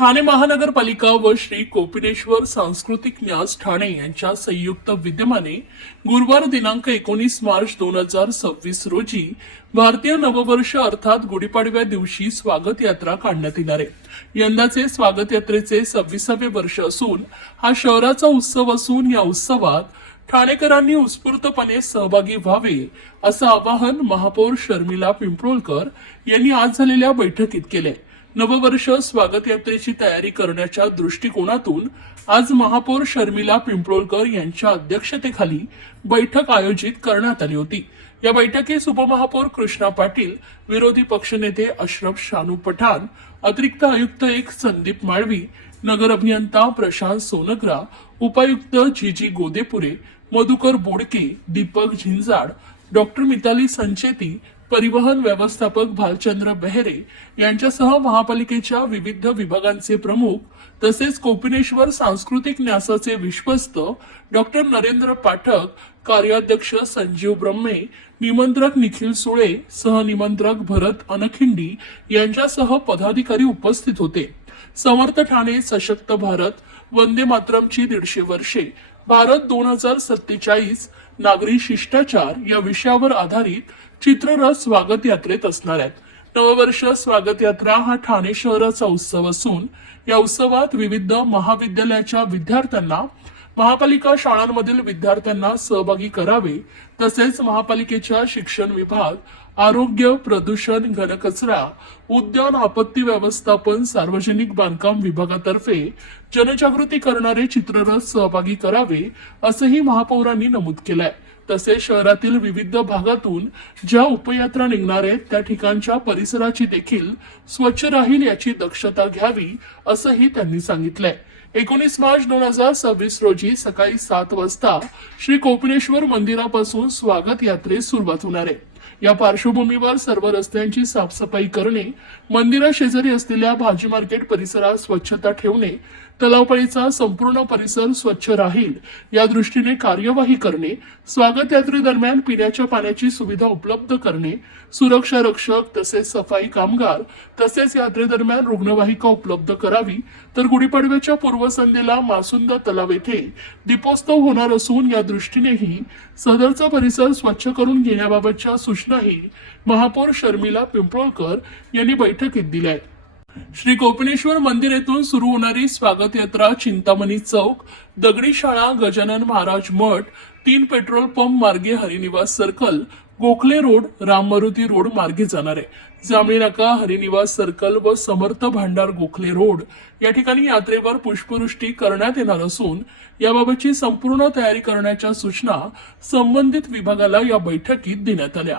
ठाणे महानगरपालिका व श्री कोपिनेश्वर सांस्कृतिक न्यास ठाणे यांच्या संयुक्त विद्यमाने गुरुवार दिनांक 19 मार्च 2026 रोजी भारतीय नववर्ष अर्थात गुढीपाडव्या दिवशी स्वागत यात्रा काढण्यात येणार आहे। यंदाचे स्वागत यात्रेचे 26वे वर्ष असून हा शहराचा उत्सव असून या उत्सवात ठाणेकरांनी उत्स्फूर्तपणे सहभागी व्हावे असं आवाहन महापौर शर्मिला पिंपळकर यांनी आज झालेल्या बैठकीत केले। नववर्ष स्वागत यात्रेची तयारी करण्याच्या दृष्टिकोनातून आज महापौर शर्मिला पिंपळकर यांच्या अध्यक्षतेखाली बैठक आयोजित करण्यात आली होती। या बैठकीस उपमहापौर कृष्णा पाटील, विरोधी पक्षनेते अशरफ शानू पठाण, अतिरिक्त आयुक्त 1 संदीप माळवी, नगर अभियंता प्रशांत सोनग्रा, उपायुक्त जीजी गोदेपुरे, मधुकर बोडके, दीपक झिंजाड, डॉक्टर मिताली संचेती, परिवहन व्यवस्थापक भालचंद्र बेहरे यांच्यासह महापालिकेच्या विविध विभागांचे प्रमुख तसेच कोपिनेश्वर सांस्कृतिक न्यासाचे विश्वस्त डॉक्टर नरेंद्र पाठक, कार्याध्यक्ष संजीव ब्रह्मे, निमंत्रक निखिल सुळे, सहनिमंत्रक भरत अनखिंडी यांच्यासह पदाधिकारी उपस्थित होते। समर्थ ठाणे, सशक्त भारत, वंदे मातरमची 150 वर्षे, भारत 2047, नागरी शिष्टाचार या विषयावर आधारित चित्ररथ स्वागत यात्रेत असणार आहेत। नववर्ष स्वागत यात्रा हा ठाणे शहराचा उत्सव असून या उत्सवात विविध महाविद्यालयाच्या विद्यार्थ्यांना, महापालिका शाळांमधील विद्यार्थ्यांना सहभागी करावे तसेच महापालिकेच्या शिक्षण विभाग, आरोग्य, प्रदूषण, घनकचरा, उद्यान, आपत्ती व्यवस्थापन, सार्वजनिक बांधकाम विभागातर्फे जनजागृती करणारे चित्ररथ सहभागी करावे असंही महापौरांनी नमूद केलंय। तसेच शहरातील विविध भागातून ज्या उपयात्रा निघणार आहेत त्या ठिकाणच्या परिसराची देखील स्वच्छ राहील याची दक्षता घ्यावी असंही त्यांनी सांगितलंय। 19 मार्च 2026 रोजी सकाळी 7 वाजता श्री कोपिनेश्वर मंदिरापासून स्वागत यात्रेस सुरुवात होणार आहे। या पार्श्वभूमीवर सर्व रस्त्यांची साफसफाई करणे, मंदिरा शेजारी असलेल्या भाजी मार्केट परिसरात स्वच्छता ठेवणे, तलावपाळीचा संपूर्ण परिसर स्वच्छ राहील या दृष्टीने कार्यवाही करणे, स्वागत यात्रेदरम्यान पिण्याच्या पाण्याची सुविधा उपलब्ध करणे, सुरक्षा रक्षक तसेच सफाई कामगार तसेच यात्रेदरम्यान रुग्णवाहिका उपलब्ध करावी, तर गुढीपाडव्याच्या पूर्वसंध्येला मासुंदा तलाव येथे दीपोत्सव होणार असून या दृष्टीनेही सदरचा परिसर स्वच्छ करून घेण्याबाबतच्या सूचनाही महापौर शर्मिला पिंपळकर यांनी बैठकीत दिल्या आहेत। श्री कोपिनेश्वर मंदिर येथून सुरू होणारी स्वागत यात्रा चिंतामणी चौक, दगडी शाळा, गजानन महाराज मठ, 3 पेट्रोल पंप मार्गे Harinivas circle, Gokhale road, Ram Maruti road मार्गे जाणार आहे। जांभळी नाका, हरिनिवास सर्कल व समर्थ भांडार गोखले रोड या ठिकाणी यात्रेवर पुष्पवृष्टी करण्यात येणार असून याबाबतची संपूर्ण तयारी करण्याच्या सूचना संबंधित विभागाला या बैठकीत देण्यात आल्या।